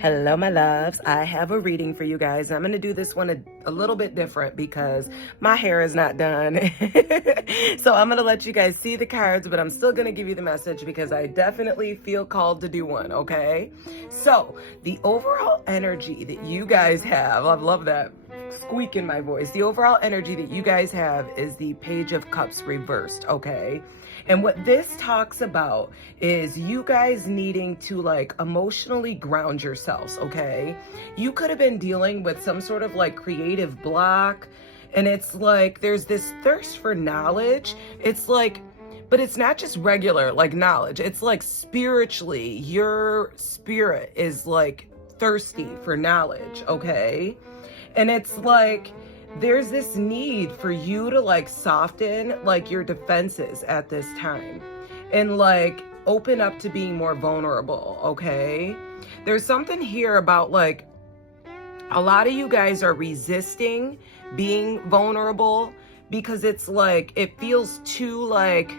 Hello, my loves. I have a reading for you guys. I'm going to do this one a little bit different because my hair is not done. So I'm going to let you guys see the cards, but I'm still going to give you the message because I definitely feel called to do one, okay? So the overall energy that you guys have, I love that squeak in my voice. The overall energy that you guys have is the Page of Cups reversed, okay? And what this talks about is you guys needing to like emotionally ground yourselves, okay? You could have been dealing with some sort of like creative block, and it's like there's this thirst for knowledge. It's like, but it's not just regular like knowledge. It's like spiritually, your spirit is like thirsty for knowledge, okay? And it's like there's this need for you to like soften like your defenses at this time and like open up to being more vulnerable, okay? There's something here about like a lot of you guys are resisting being vulnerable because it's like it feels too like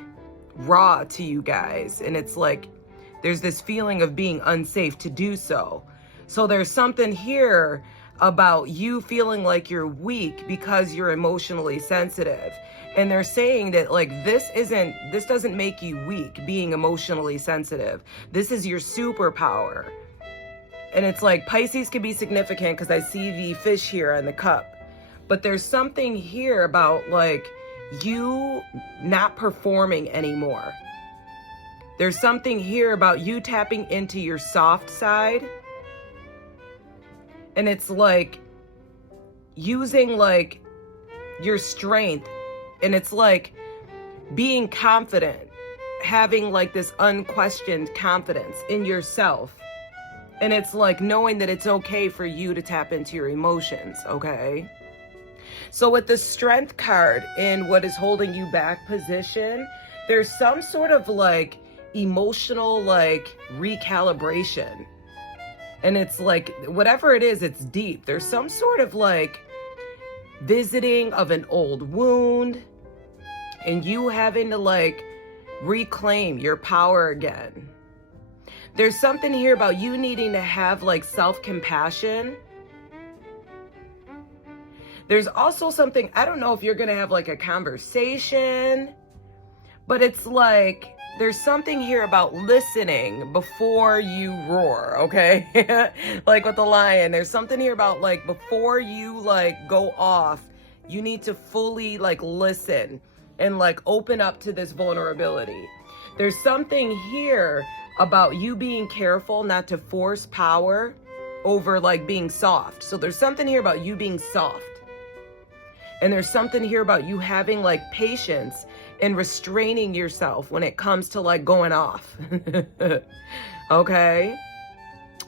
raw to you guys, and it's like there's this feeling of being unsafe to do so. So there's something here about you feeling like you're weak because you're emotionally sensitive. And they're saying that like this doesn't make you weak, being emotionally sensitive. This is your superpower. And it's like Pisces can be significant because I see the fish here in the cup. But there's something here about like you not performing anymore. There's something here about you tapping into your soft side. And it's like using like your strength, and it's like being confident, having like this unquestioned confidence in yourself. And it's like knowing that it's okay for you to tap into your emotions, okay? So with the Strength card in what is holding you back position, there's some sort of like emotional like recalibration. And it's like, whatever it is, it's deep. There's some sort of like visiting of an old wound and you having to like reclaim your power again. There's something here about you needing to have like self-compassion. There's also something, I don't know if you're going to have like a conversation, but it's like, there's something here about listening before you roar, okay? Like with the lion, there's something here about like before you like go off, you need to fully like listen and like open up to this vulnerability. There's something here about you being careful not to force power over like being soft. So there's something here about you being soft. And there's something here about you having like patience and restraining yourself when it comes to like going off. Okay?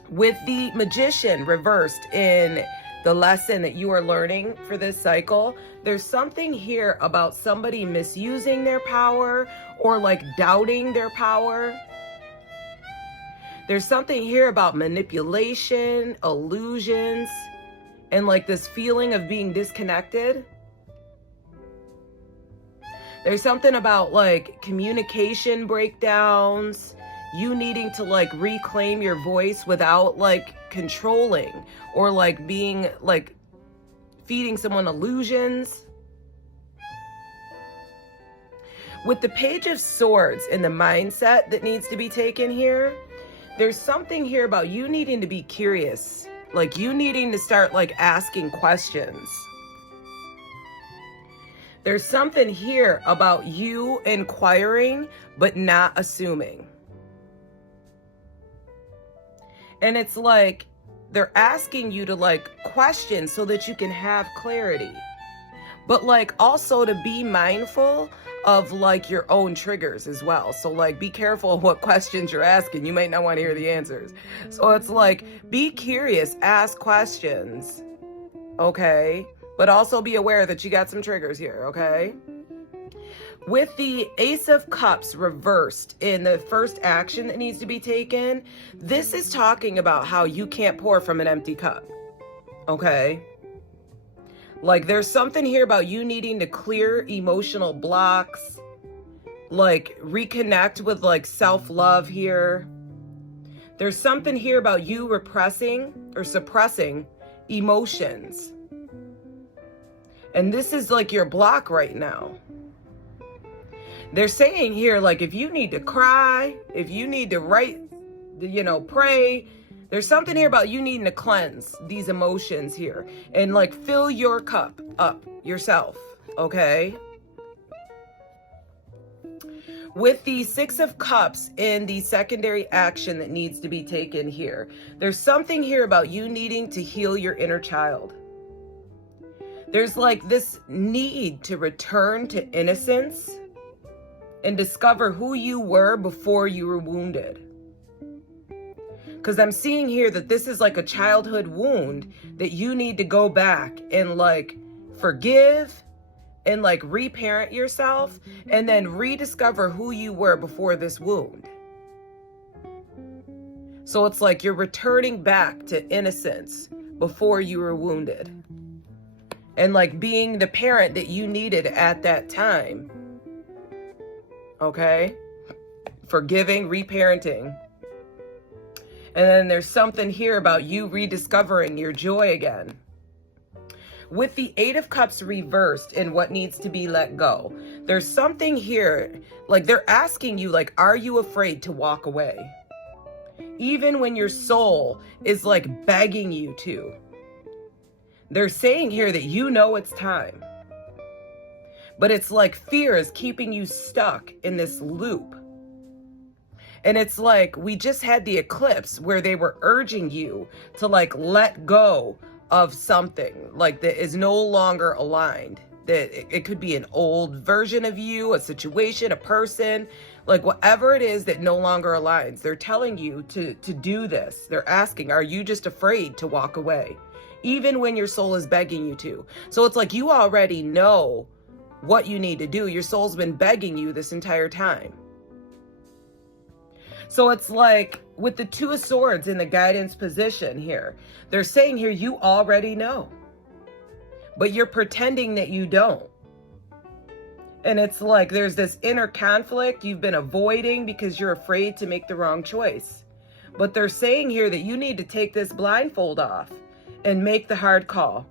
With the Magician reversed in the lesson that you are learning for this cycle, there's something here about somebody misusing their power or like doubting their power. There's something here about manipulation, illusions, and like this feeling of being disconnected. There's something about like communication breakdowns, you needing to like reclaim your voice without like controlling or like being like feeding someone illusions. With the Page of Swords and the mindset that needs to be taken here, there's something here about you needing to be curious, like you needing to start like asking questions. There's something here about you inquiring, but not assuming. And it's like, they're asking you to like question so that you can have clarity. But like also to be mindful of like your own triggers as well. So like be careful of what questions you're asking. You might not want to hear the answers. So it's like, be curious, ask questions, okay? But also be aware that you got some triggers here, okay? With the Ace of Cups reversed in the first action that needs to be taken, this is talking about how you can't pour from an empty cup, okay? Like there's something here about you needing to clear emotional blocks, like reconnect with like self-love here. There's something here about you repressing or suppressing emotions. And this is like your block right now. They're saying here, like, if you need to cry, if you need to write, pray, there's something here about you needing to cleanse these emotions here and like fill your cup up yourself, okay? With the Six of Cups in the secondary action that needs to be taken here, there's something here about you needing to heal your inner child. There's like this need to return to innocence and discover who you were before you were wounded. Because I'm seeing here that this is like a childhood wound that you need to go back and like forgive and like reparent yourself and then rediscover who you were before this wound. So it's like you're returning back to innocence before you were wounded. And like being the parent that you needed at that time. Okay? Forgiving, reparenting. And then there's something here about you rediscovering your joy again. With the Eight of Cups reversed in what needs to be let go, there's something here, like they're asking you, like, are you afraid to walk away? Even when your soul is like begging you to. They're saying here that you know it's time. But it's like fear is keeping you stuck in this loop. And it's like we just had the eclipse where they were urging you to like let go of something like that is no longer aligned. That it could be an old version of you, a situation, a person, like whatever it is that no longer aligns. They're telling you to do this. They're asking, are you just afraid to walk away? Even when your soul is begging you to. So it's like you already know what you need to do. Your soul's been begging you this entire time. So it's like with the Two of Swords in the guidance position here, they're saying here you already know, but you're pretending that you don't. And it's like there's this inner conflict you've been avoiding because you're afraid to make the wrong choice. But they're saying here that you need to take this blindfold off and make the hard call.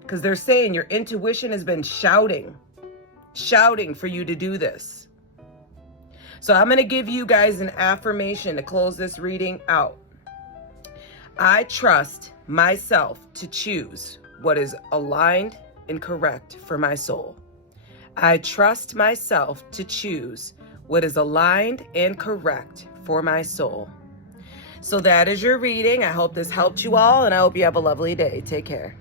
Because they're saying your intuition has been shouting for you to do this. So I'm going to give you guys an affirmation to close this reading out. I trust myself to choose what is aligned and correct for my soul. I trust myself to choose what is aligned and correct for my soul. So that is your reading. I hope this helped you all, and I hope you have a lovely day. Take care.